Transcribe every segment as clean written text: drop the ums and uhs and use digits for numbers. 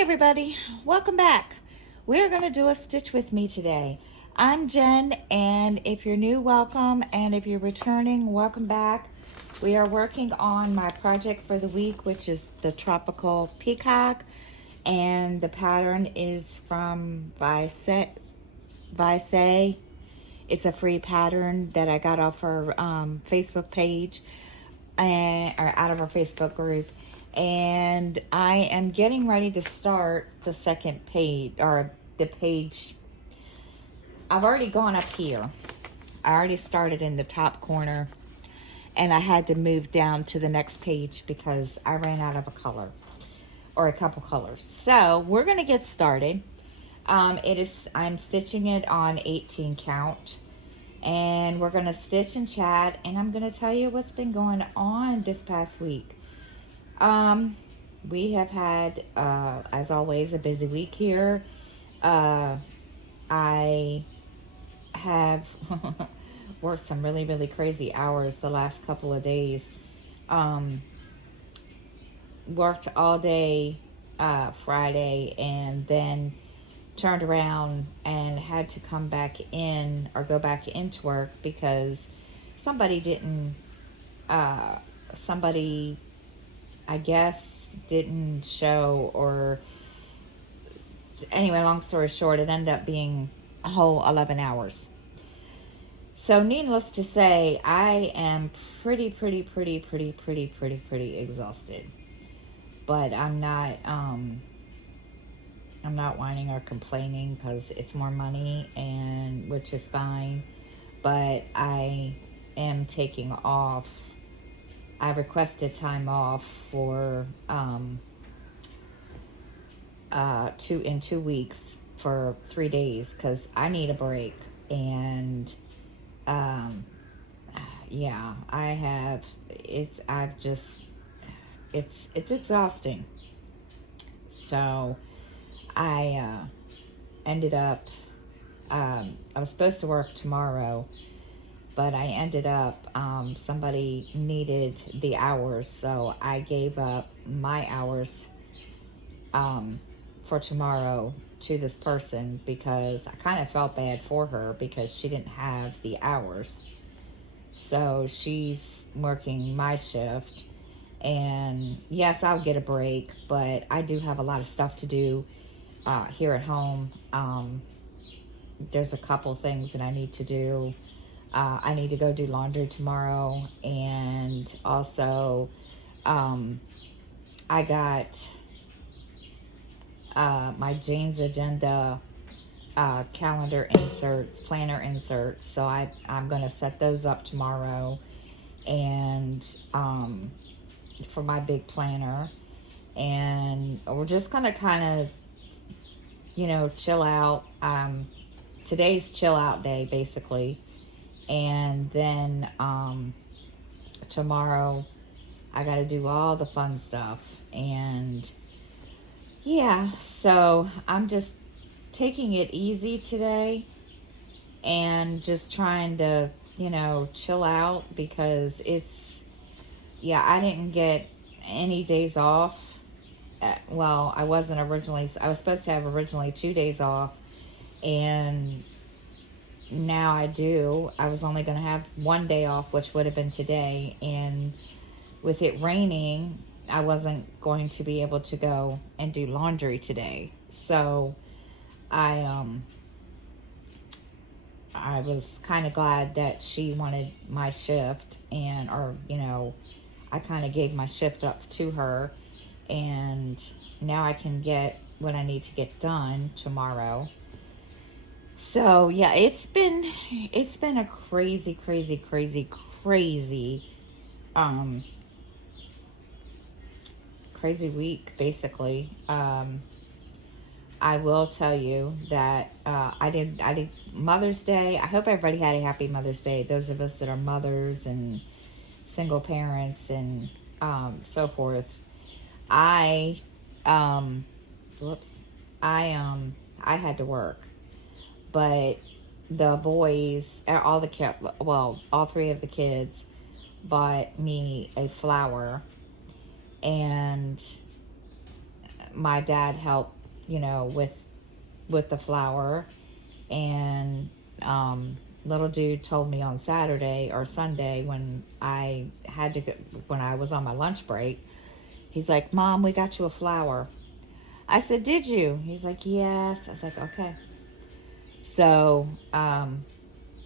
Hey everybody, welcome back. We're going to do a stitch with me today. I'm Jen, and if you're new, welcome, and if you're returning, welcome back. We are working on my project for the week, which is the Tropical Peacock, and the pattern is from Vice. It's a free pattern that I got off our Facebook page, or out of our Facebook group. And I am getting ready to start the second page, or the page. I've already gone up here. I already started in the top corner, and I had to move down to the next page because I ran out of a color, or a couple colors. So we're going to get started. I'm stitching it on 18 count, and we're going to stitch and chat, and I'm going to tell you what's been going on this past week. We have had, as always, a busy week here. I have worked some really, really crazy hours the last couple of days. Worked all day, Friday, and then turned around and had to come back in, or go back into work, because somebody I guess didn't show, or anyway, long story short, it ended up being a whole 11 hours. So needless to say, I am pretty exhausted. But I'm not whining or complaining, because it's more money, and which is fine. But I am taking off. I requested time off for 2 weeks for 3 days, because I need a break. And yeah, it's exhausting. So I ended up, I was supposed to work tomorrow, but I ended up, somebody needed the hours, so I gave up my hours for tomorrow to this person, because I kind of felt bad for her because she didn't have the hours. So she's working my shift, and yes, I'll get a break, but I do have a lot of stuff to do here at home. There's a couple things that I need to do. I need to go do laundry tomorrow, and also I got my Jane's Agenda calendar inserts, planner inserts, so I'm going to set those up tomorrow, and for my big planner, and we're just going to kind of, chill out. Today's chill out day, basically. And then tomorrow I got to do all the fun stuff. And yeah, so I'm just taking it easy today and just trying to, chill out, because I didn't get any days off. Well, I was supposed to have originally 2 days off, and now I do. I was only going to have 1 day off, which would have been today, and with it raining, I wasn't going to be able to go and do laundry today. So I was kind of glad that she wanted my shift, I kind of gave my shift up to her, and now I can get what I need to get done tomorrow. So yeah, it's been a crazy week, basically. I will tell you that I did Mother's Day. I hope everybody had a happy Mother's Day. Those of us that are mothers and single parents and so forth. I had to work. But the boys, all 3 of the kids bought me a flower, and my dad helped, with the flour. And little dude told me on Saturday or Sunday when I had to go, when I was on my lunch break, he's like, Mom, we got you a flower. I said, did you? He's like, yes. I was like, okay. So,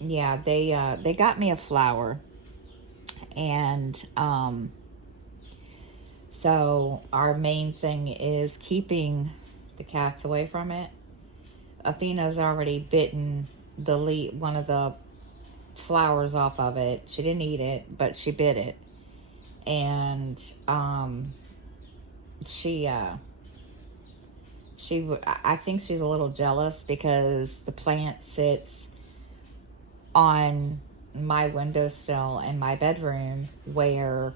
yeah, they got me a flower. And, so our main thing is keeping the cats away from it. Athena's already bitten one of the flowers off of it. She didn't eat it, but she bit it. And, I think she's a little jealous because the plant sits on my windowsill in my bedroom where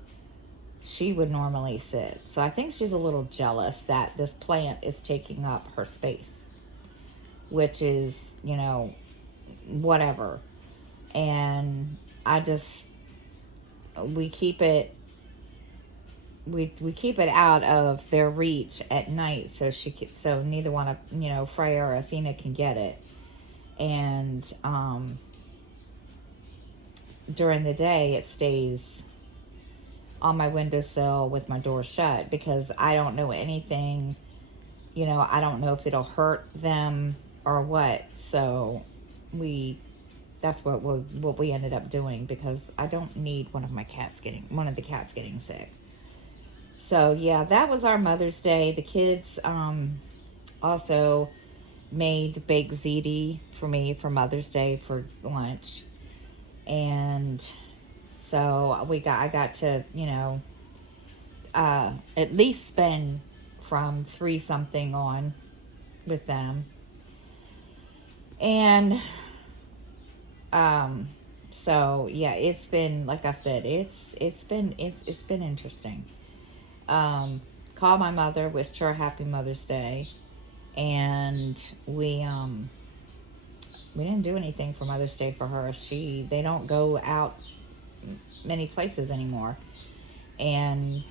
she would normally sit. So I think she's a little jealous that this plant is taking up her space, which is, whatever. And we keep it out of their reach at night so neither one of, Freya or Athena can get it. And during the day it stays on my windowsill with my door shut because I don't know anything, I don't know if it'll hurt them or what. So that's what we ended up doing because I don't need one of the cats getting sick. So yeah, that was our Mother's Day. The kids also made baked ziti for me for Mother's Day for lunch. And so I got to, at least spend from 3 something on with them. And so yeah, it's been, like I said, it's been interesting. Called my mother, wished her a happy Mother's Day, and we didn't do anything for Mother's Day for her. They don't go out many places anymore. And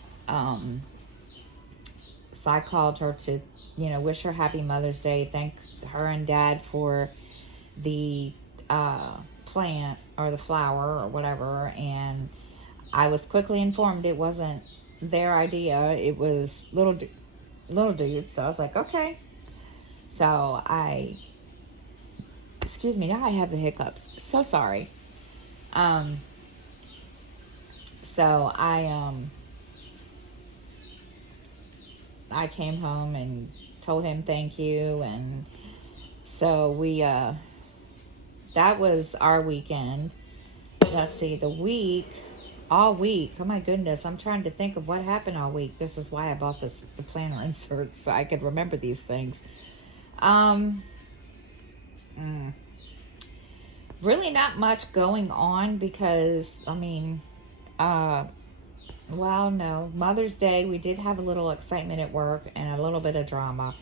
so I called her to, wish her happy Mother's Day, thank her and Dad for the plant or the flower or whatever. And I was quickly informed it wasn't their idea. It was little dude. So I was like, okay. So excuse me, now I have the hiccups. So sorry. So I came home and told him thank you. And so that was our weekend. Let's see, all week. Oh my goodness, I'm trying to think of what happened all week. This is why I bought the planner insert, so I could remember these things. Really not much going on because, no, Mother's Day, we did have a little excitement at work and a little bit of drama.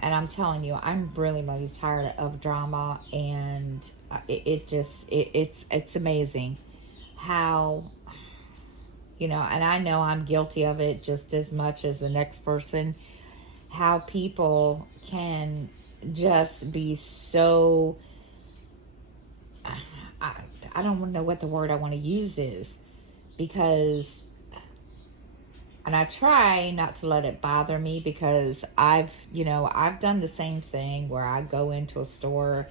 And I'm telling you, I'm really, really tired of drama. And it's amazing how, and I know I'm guilty of it just as much as the next person, how people can just be so, I don't know what the word I want to use is, because, and I try not to let it bother me because I've done the same thing where I go into a store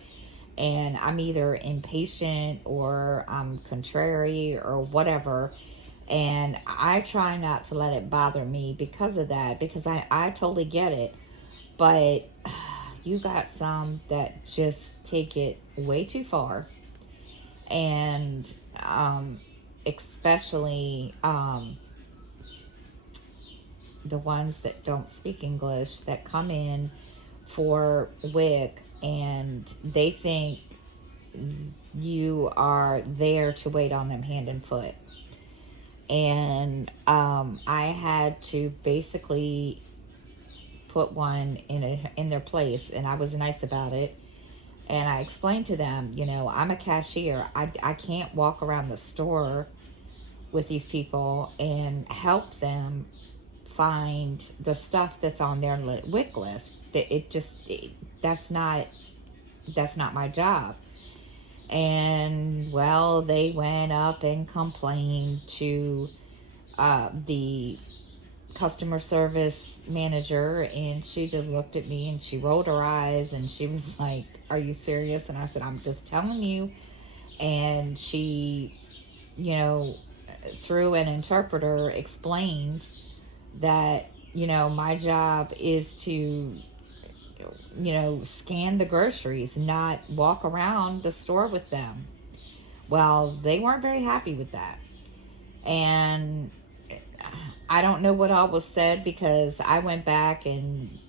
and I'm either impatient or I'm contrary or whatever. And I try not to let it bother me because of that, because I totally get it. But you got some that just take it way too far. And especially the ones that don't speak English that come in for WIC and they think you are there to wait on them hand and foot. And I had to basically put one in their place, and I was nice about it. And I explained to them, I'm a cashier. I can't walk around the store with these people and help them find the stuff that's on their WIC list. That's not my job. And well, they went up and complained to the customer service manager, and she just looked at me and she rolled her eyes and she was like, "Are you serious?" And I said, "I'm just telling you." And she, through an interpreter, explained that, my job is to, scan the groceries, not walk around the store with them. Well, they weren't very happy with that. And I don't know what all was said, because I went back and,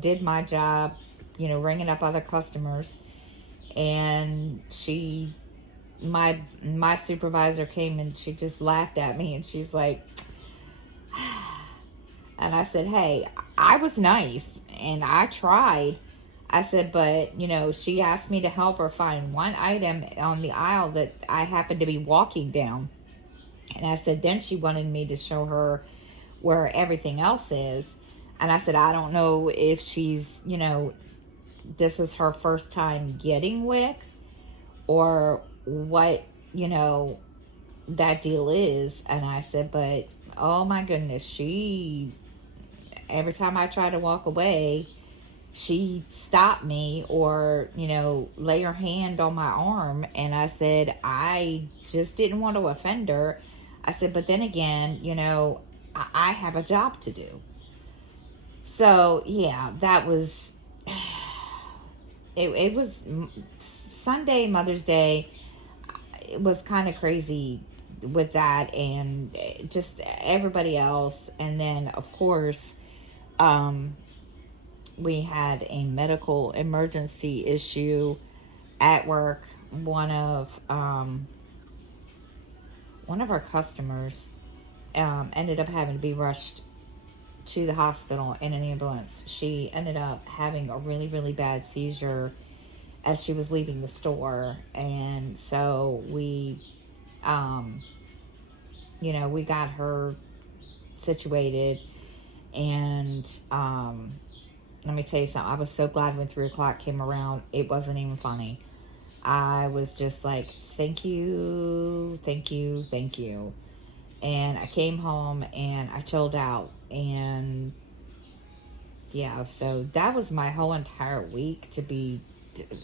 did my job, ringing up other customers. And my supervisor came and she just laughed at me and she's like, and I said, "Hey, I was nice and I tried." I said, "But, she asked me to help her find one item on the aisle that I happened to be walking down." And I said, then she wanted me to show her where everything else is. And I said, "I don't know if she's, this is her first time getting WIC or what, that deal is." And I said, "But, oh my goodness, every time I try to walk away, she stopped me or, lay her hand on my arm." And I said, "I just didn't want to offend her." I said, "But then again, I have a job to do." So, yeah, that was, it was Sunday, Mother's Day. It was kind of crazy with that and just everybody else. And then, of course, we had a medical emergency issue at work. One of our customers ended up having to be rushed to the hospital in an ambulance. She ended up having a really, really bad seizure as she was leaving the store. And so we got her situated. And let me tell you something. I was so glad when 3 o'clock came around. It wasn't even funny. I was just like, "Thank you, thank you, thank you." And I came home and I chilled out. And yeah, so that was my whole entire week, to be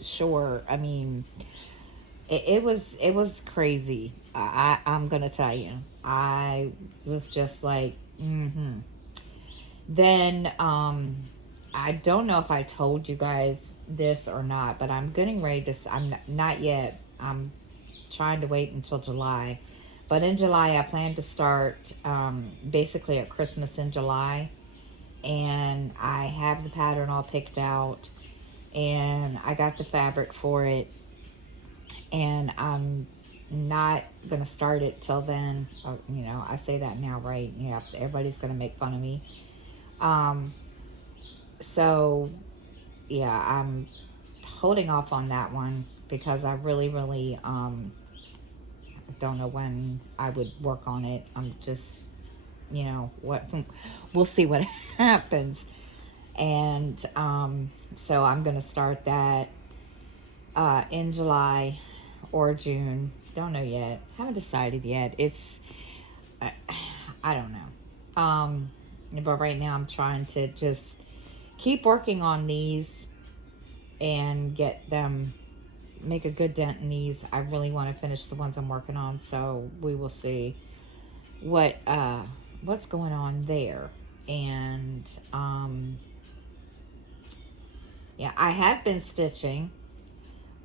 sure. I mean, it was crazy. I'm gonna tell you. I was just like, Then, I don't know if I told you guys this or not, but I'm getting ready to, I'm not yet. I'm trying to wait until July. But in July, I plan to start basically at Christmas in July. And I have the pattern all picked out. And I got the fabric for it. And I'm not going to start it till then. I say that now, right? Yeah, everybody's going to make fun of me. So, yeah, I'm holding off on that one because I really, really don't know when I would work on it. I'm just, we'll see what happens. And so I'm going to start that in July or June. Don't know yet. Haven't decided yet. It's, I don't know. But right now I'm trying to just keep working on these and get them, make a good dent in these. I really want to finish the ones I'm working on, so we will see what's going on there. And yeah, I have been stitching.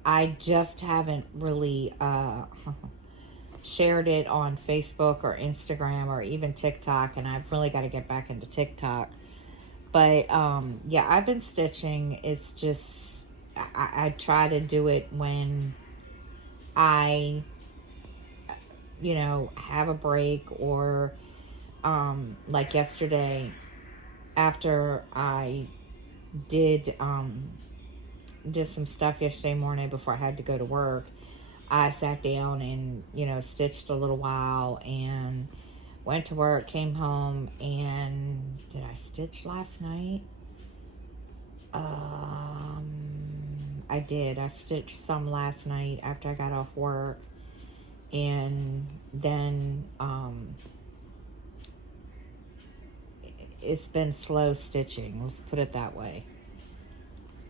I just haven't really shared it on Facebook or Instagram or even TikTok, and I've really got to get back into TikTok. But yeah, I've been stitching. It's just I try to do it when I have a break, or like yesterday after I did some stuff yesterday morning before I had to go to work. I sat down and, stitched a little while, and went to work, came home, and did I stitch last night? I did. I stitched some last night after I got off work. And then it's been slow stitching, let's put it that way.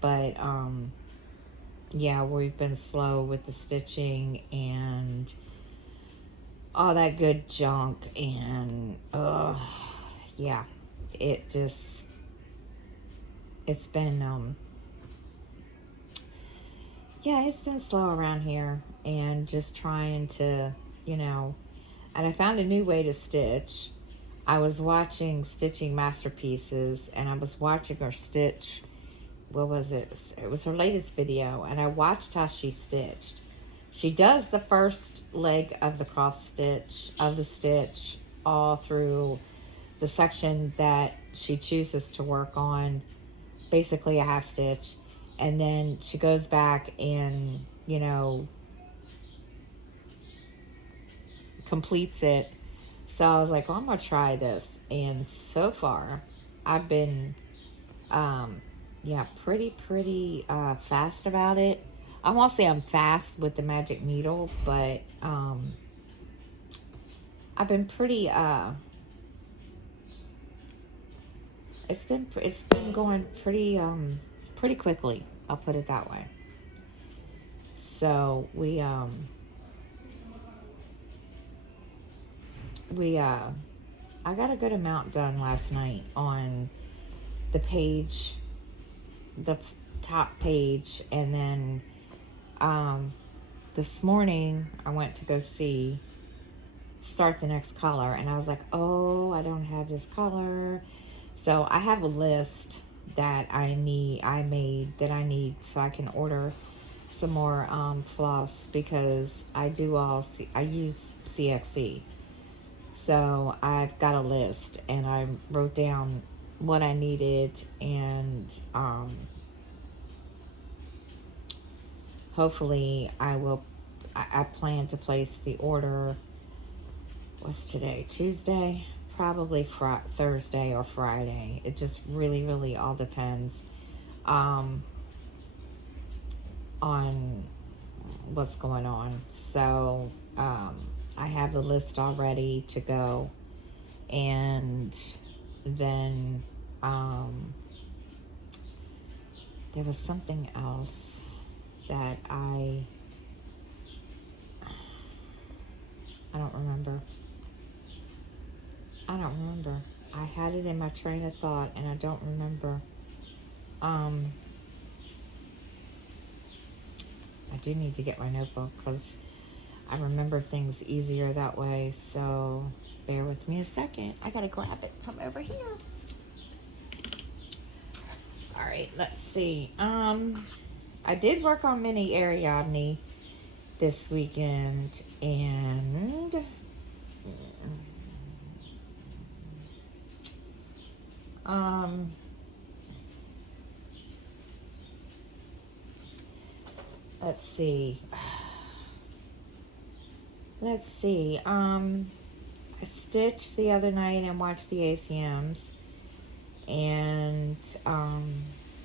But yeah, we've been slow with the stitching and all that good junk, and yeah, it's been yeah, it's been slow around here, and just trying to, and I found a new way to stitch. I was watching Stitching Masterpieces, and I was watching her stitch. What was it? It was her latest video, and I watched how she stitched. She does the first leg of the cross stitch, of the stitch, all through the section that she chooses to work on, basically a half stitch. And then she goes back and, completes it. So I was like, well, I'm going to try this. And so far, I've been, pretty fast about it. I won't say I'm fast with the magic needle, but I've been pretty, it's been going pretty quickly. I'll put it that way. So I got a good amount done last night on the page, the top page, and then this morning I went to go start the next color, and I was like, oh, I don't have this color. So I have a list that I need so I can order some more floss, because I use CXC. So I've got a list, and I wrote down what I needed, and hopefully I plan to place the order. What's today? Tuesday? Probably Thursday or Friday. It just really, really all depends on what's going on. So I have the list all ready to go, and then there was something else that I don't remember. I had it in my train of thought, and I don't remember. I do need to get my notebook, because I remember things easier that way. So bear with me a second. I gotta grab it from over here. All right, let's see. I did work on Mini Ariadne this weekend, and let's see. I stitched the other night and watched the ACMs, and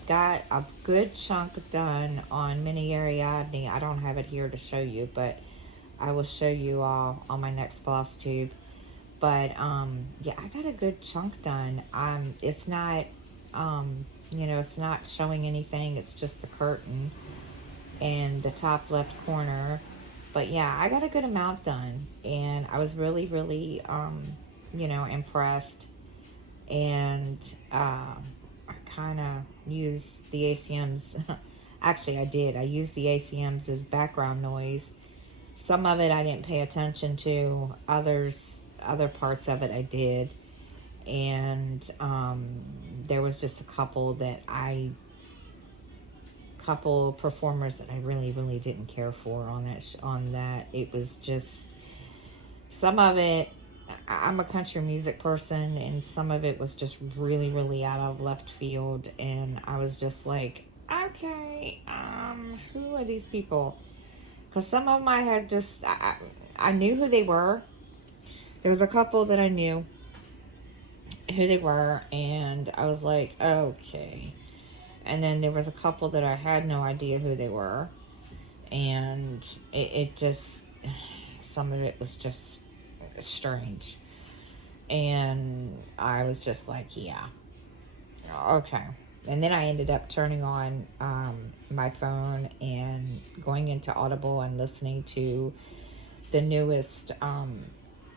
got a good chunk done on Mini Ariadne. I don't have it here to show you, but I will show you all on my next floss tube. But yeah, I got a good chunk done. It's not it's not showing anything. It's just the curtain and the top left corner. But yeah, I got a good amount done, and I was really, really impressed. And I kind of used the ACMs. Actually, I did. I used the ACMs as background noise. Some of it I didn't pay attention to. Other parts of it I did. And there was just a couple performers that I really, really didn't care for on that. It was just, some of it, I'm a country music person, and some of it was just really, really out of left field, and I was just like, okay, who are these people? Because some of them I had just, I knew who they were, there was a couple that I knew who they were, and I was like, okay. And then there was a couple that I had no idea who they were, and it just, some of it was just strange. And I was just like, yeah, okay. And then I ended up turning on my phone and going into Audible and listening to the newest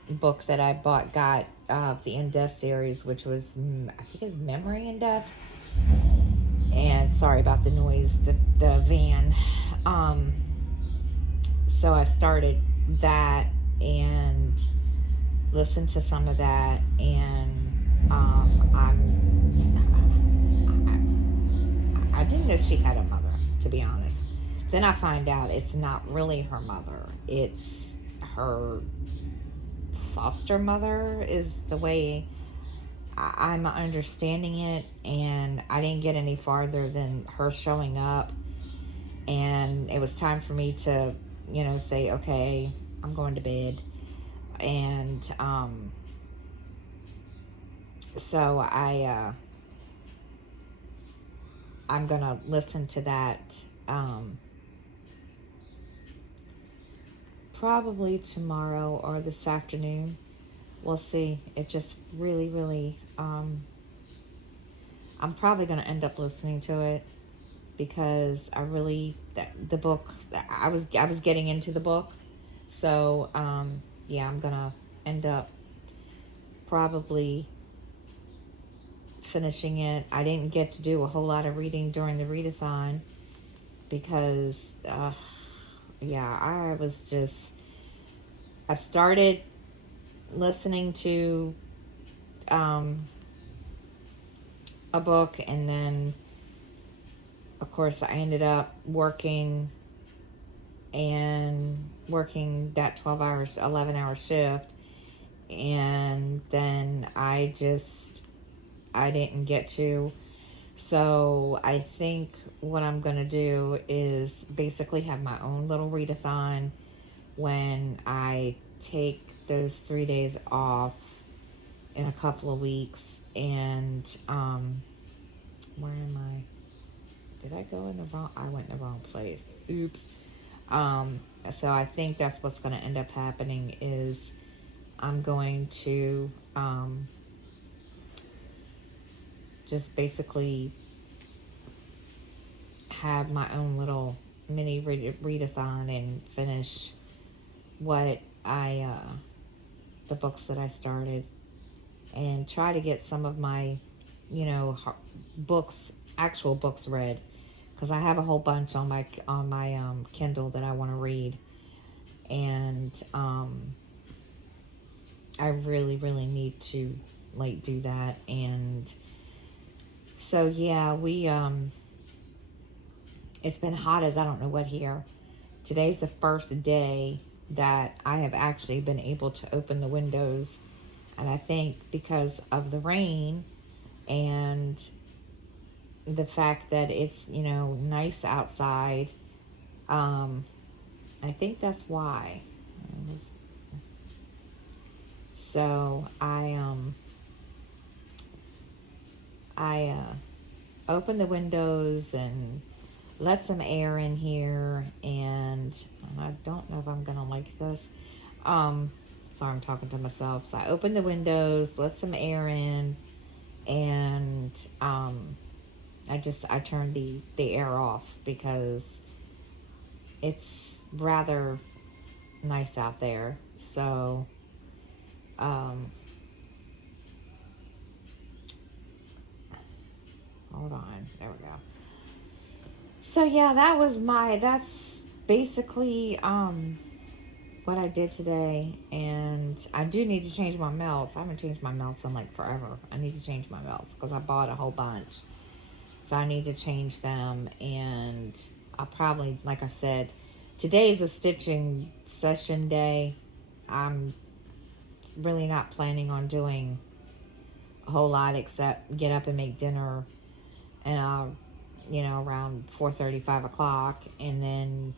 book that I got the In Death series, which was, I think it's Memory in Death. And sorry about the noise, the van. So I started that and listened to some of that, and I didn't know she had a mother, to be honest. Then I find out it's not really her mother. It's her foster mother, is the way I'm understanding it. And I didn't get any farther than her showing up. And it was time for me to, say, okay, I'm going to bed. And so I'm gonna listen to that probably tomorrow or this afternoon. We'll see. It just really I'm probably gonna end up listening to it, because the book, I was getting into the book. So yeah, I'm gonna end up probably finishing it. I didn't get to do a whole lot of reading during the readathon because I started listening to a book, and then of course I ended up working that 11-hour shift, and then I didn't get to. So I think what I'm going to do is basically have my own little readathon when I take those 3 days off in a couple of weeks. And where am I? Did I go in the wrong? I went in the wrong place. Oops. So I think that's what's going to end up happening is I'm going to just basically have my own little mini readathon and finish what the books that I started, and try to get some of my, actual books read, because I have a whole bunch on my Kindle that I want to read, and I really need to do that. And so yeah, it's been hot as I don't know what here. Today's the first day that I have actually been able to open the windows, and I think because of the rain and the fact that it's nice outside, I think that's why. So I opened the windows and let some air in here, and I don't know if I'm gonna like this. Sorry, I'm talking to myself. So I opened the windows, let some air in, and I turned the air off because it's rather nice out there. So hold on, there we go. So yeah, that's basically what I did today. And I do need to change my melts. I haven't changed my melts in like forever. I need to change my melts because I bought a whole bunch. So I need to change them, and I'll probably, like I said, today's a stitching session day. I'm really not planning on doing a whole lot except get up and make dinner, and around 4:30, 5 o'clock, and then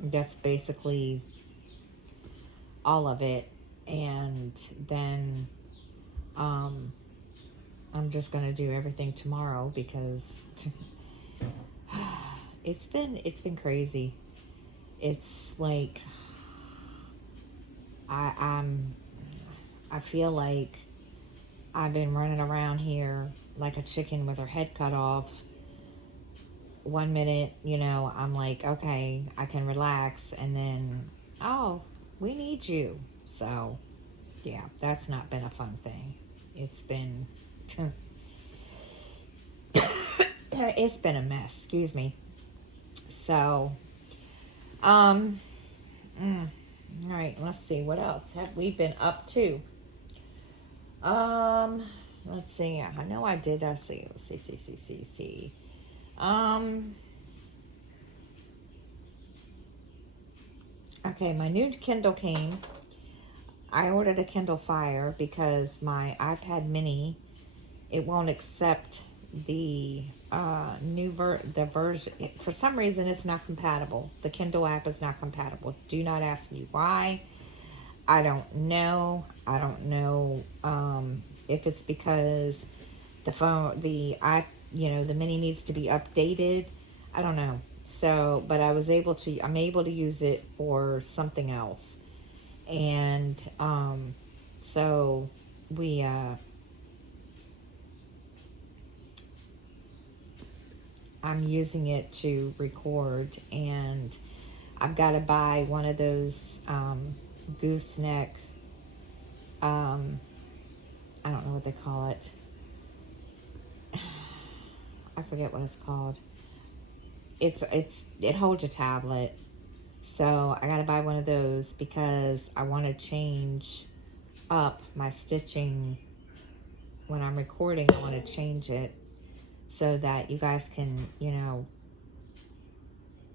that's basically all of it, and then I'm just gonna do everything tomorrow because it's been crazy. It's like I feel like I've been running around here like a chicken with her head cut off. One minute, I'm like, okay, I can relax, and then, oh, we need you. So, yeah, that's not been a fun thing. It's been, it's been a mess, excuse me. So, all right, let's see, what else have we been up to? Let's see, I know I did, let's see. Okay, my new Kindle came. I ordered a Kindle Fire because my iPad mini, it won't accept the the version. For some reason, it's not compatible. The Kindle app is not compatible. Do not ask me why. I don't know. If it's because the mini needs to be updated. I don't know. So, but I'm able to use it for something else. And, so I'm using it to record, and I've got to buy one of those, gooseneck, I don't know what they call it. I forget what it's called. It holds a tablet. So I got to buy one of those because I want to change up my stitching. When I'm recording, I want to change it so that you guys can,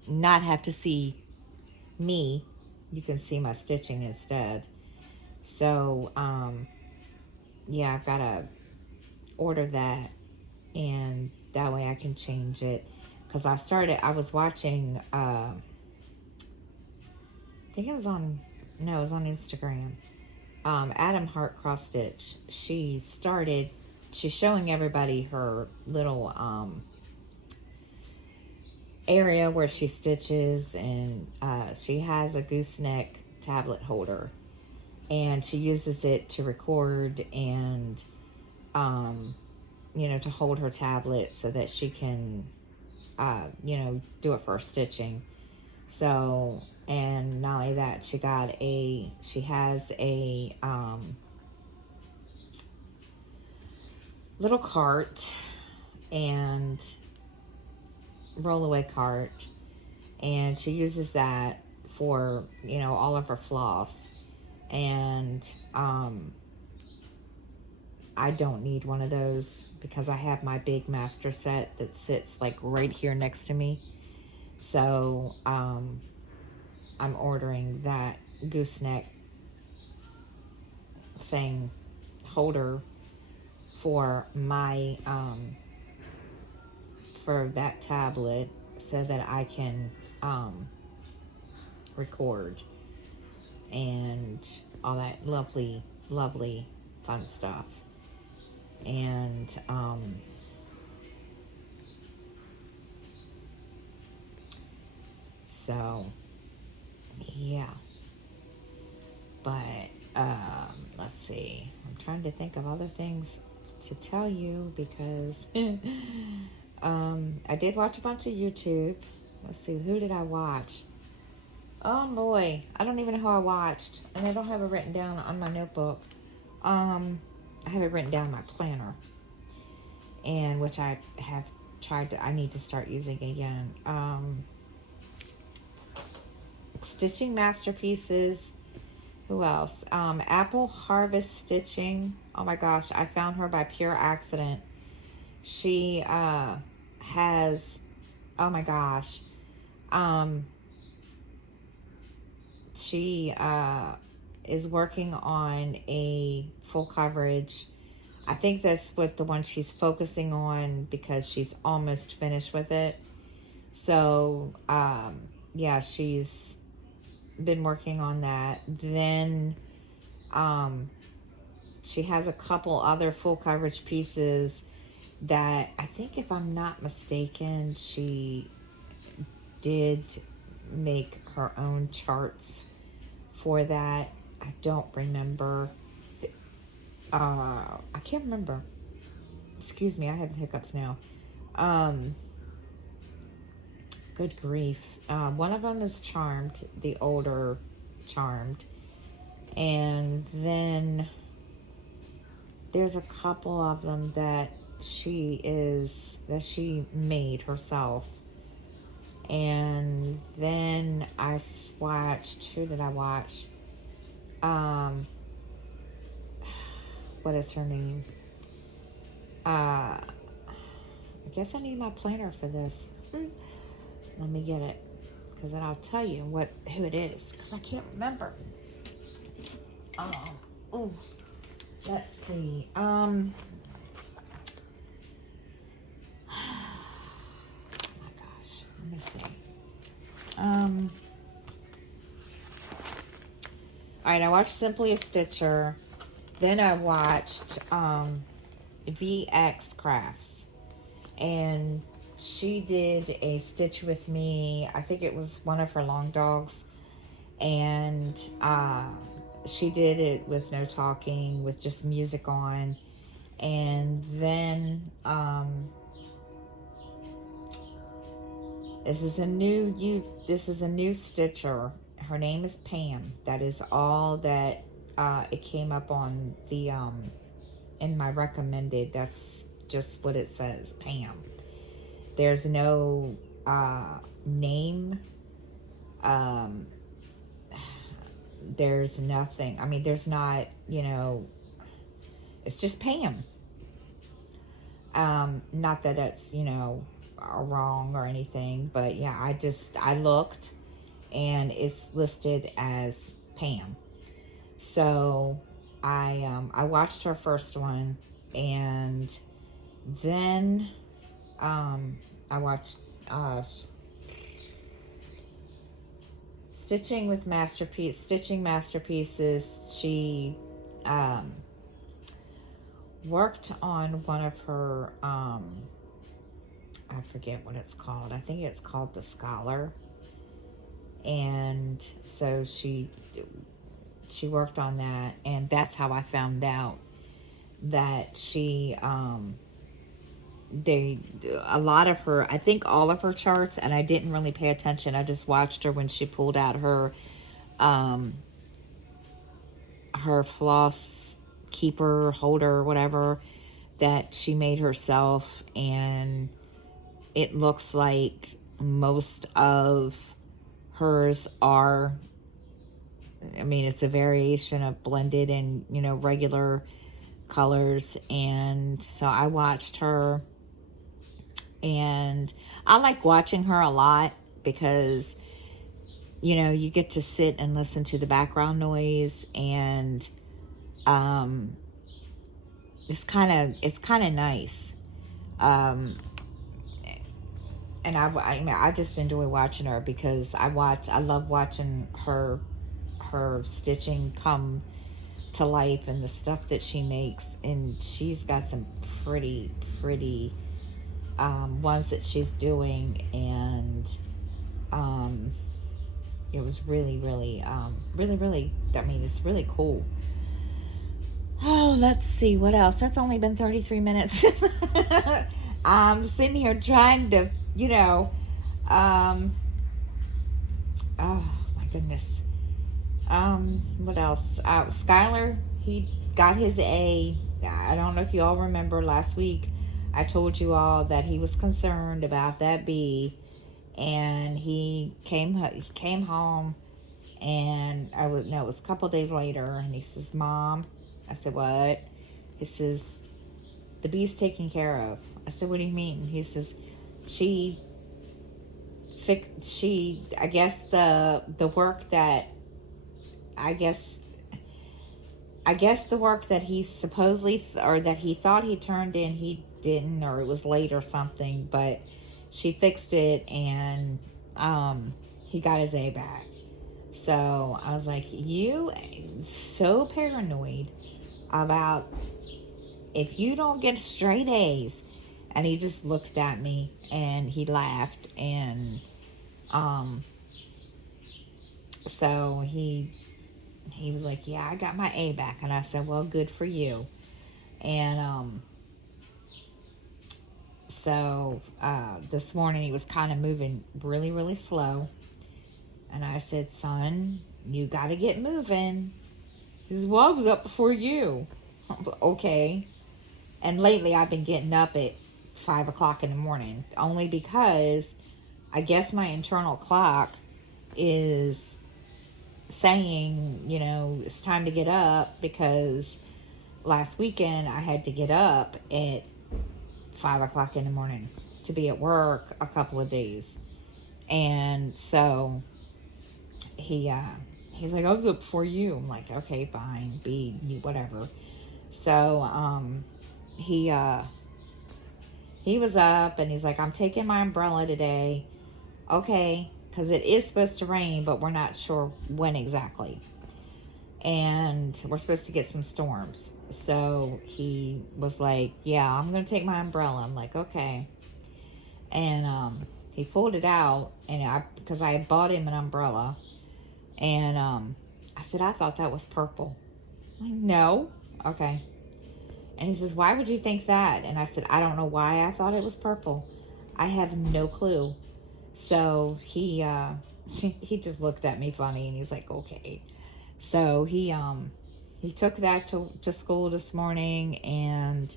not have to see me. You can see my stitching instead. So, yeah, I've got to order that, and that way I can change it. Because I was watching, I think it was on Instagram. Adam Hart Cross Stitch. She's showing everybody her little area where she stitches, and she has a gooseneck tablet holder, and she uses it to record and to hold her tablet so that she can do it for stitching. So, and not only that, she has a little cart and rollaway cart, and she uses that for all of her floss. And I don't need one of those because I have my big master set that sits like right here next to me. So I'm ordering that gooseneck thing holder for my for that tablet so that I can record and all that lovely fun stuff. And so yeah, but let's see, I'm trying to think of other things to tell you because I did watch a bunch of YouTube. Let's see, who did I watch? Oh boy, I don't even know who I watched, and I don't have it written down on my notebook. I have it written down in my planner, and which I have I need to start using again. Stitching Masterpieces. Who else? Apple Harvest Stitching. Oh my gosh, I found her by pure accident. She has, oh my gosh, she is working on a full coverage. I think that's what the one she's focusing on because she's almost finished with it. So yeah, she's been working on that. Then she has a couple other full coverage pieces that I think, if I'm not mistaken, she did make her own charts for that. I don't remember. I can't remember. Excuse me, I have hiccups now. Good grief. One of them is Charmed, the older Charmed. And then there's a couple of them that she made herself. And then I watched, who did I watch? What is her name? I guess I need my planner for this. Let me get it, because then I'll tell you who it is, because I can't remember. Oh, let's see. Oh my gosh, let me see. All right, I watched Simply a Stitcher. Then I watched VX Crafts, and she did a stitch with me. I think it was one of her long dogs, and she did it with no talking, with just music on. And then this is a new stitcher. Her name is Pam. That is all that it came up on the in my recommended. That's just what it says, Pam. There's no name. There's nothing. I mean, there's not, it's just Pam. Not that it's, wrong or anything, but yeah, I looked and it's listed as Pam. So I watched her first one, and then I watched Stitching Masterpieces. She worked on one of her I forget what it's called. I think it's called The Scholar. And so she worked on that, and that's how I found out that she a lot of her, I think all of her charts, and I didn't really pay attention. I just watched her when she pulled out her floss keeper holder, whatever, that she made herself. And it looks like most of hers are, I mean, it's a variation of blended and, regular colors. And so I watched her, and I like watching her a lot because, you get to sit and listen to the background noise, and it's kind of nice. And I just enjoy watching her because I love watching her stitching come to life and the stuff that she makes. And she's got some pretty ones that she's doing, and it was really, it's really cool. Oh, let's see what else. That's only been 33 minutes. I'm sitting here trying to, oh my goodness. What else? Skylar, he got his A. I don't know if you all remember last week, I told you all that he was concerned about that B, and he came home, and it was a couple days later, and he says, "Mom," I said, "What?" He says, "The B's taken care of." I said, "What do you mean?" He says, I guess the work that, I guess the work that he supposedly, or that he thought he turned in, he didn't, or it was late or something, but she fixed it, and he got his A back. So I was like, you so paranoid about if you don't get straight A's. And he just looked at me and he laughed. And so he was like, yeah, I got my A back. And I said, well, good for you. And so this morning he was kind of moving really, really slow. And I said, son, you got to get moving. He says, well, I was up before you. Okay. And lately I've been getting up at 5 o'clock in the morning, only because I guess my internal clock is saying, you know, it's time to get up, because last weekend I had to get up at 5 o'clock in the morning to be at work a couple of days. And so he's like, I was up before you. I'm like, okay, fine, be you, whatever. So he was up and he's like, I'm taking my umbrella today. Okay, because it is supposed to rain, but we're not sure when exactly. And we're supposed to get some storms. So he was like, yeah, I'm going to take my umbrella. I'm like, okay. And he pulled it out, and because I had bought him an umbrella. And I said, I thought that was purple. I'm like, no. Okay. And he says, why would you think that? And I said, I don't know why I thought it was purple. I have no clue. So he just looked at me funny, and he's like, okay. So he took that to school this morning, and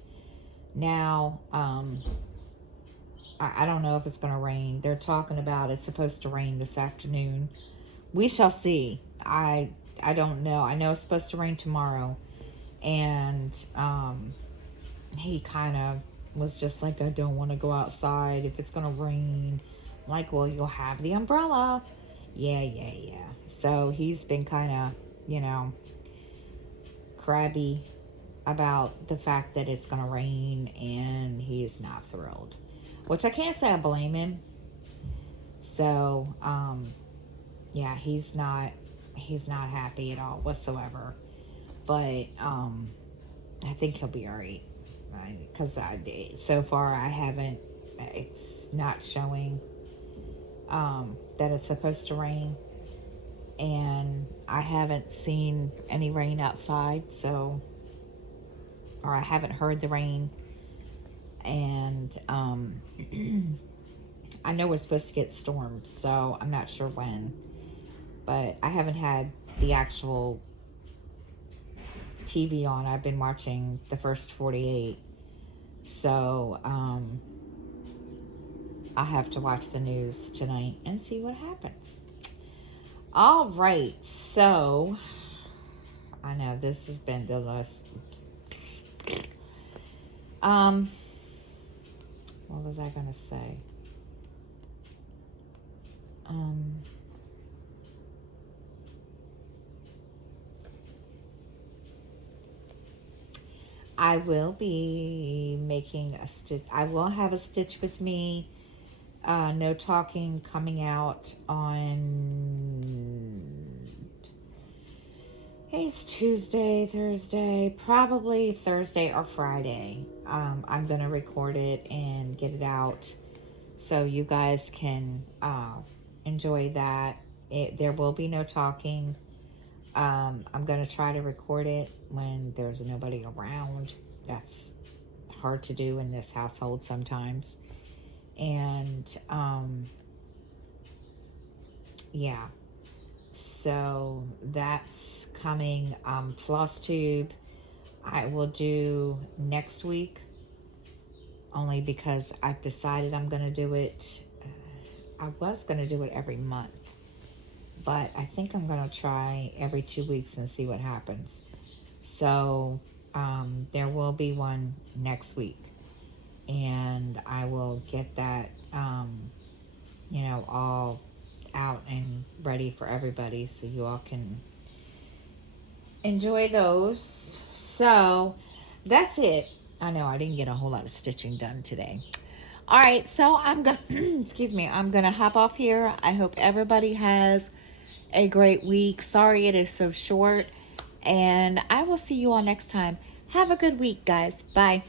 now I don't know if it's going to rain. They're talking about it's supposed to rain this afternoon. We shall see. I don't know. I know it's supposed to rain tomorrow. And he kind of was just like, I don't want to go outside if it's going to rain. I'm like, well, you'll have the umbrella. Yeah. So he's been kind of, you know, crabby about the fact that it's going to rain, and he's not thrilled. Which I can't say I blame him. So, yeah, he's not happy at all whatsoever. But I think he'll be all right, because so far it's not showing that it's supposed to rain, and I haven't seen any rain outside, or I haven't heard the rain. And I know we're supposed to get storms, so I'm not sure when, but I haven't had the actual TV on. I've been watching the first 48, so I'll have to watch the news tonight and see what happens. All right, so I know this has been the last what was I going to say? I will be making a stitch. I will have a Stitch with Me, No Talking, coming out on, it's Tuesday, Thursday, probably Thursday or Friday. I'm going to record it and get it out so you guys can enjoy that. There will be no talking. I'm going to try to record it when there's nobody around. That's hard to do in this household sometimes. And, yeah. So that's coming. Floss tube I will do next week, only because I've decided I'm going to do it. I was going to do it every month, but I think I'm going to try every 2 weeks and see what happens. So there will be one next week, and I will get that, all out and ready for everybody so you all can enjoy those. So that's it. I know I didn't get a whole lot of stitching done today. All right, so I'm gonna I'm gonna hop off here. I hope everybody has a great week. Sorry it is so short. And I will see you all next time. Have a good week, guys. Bye.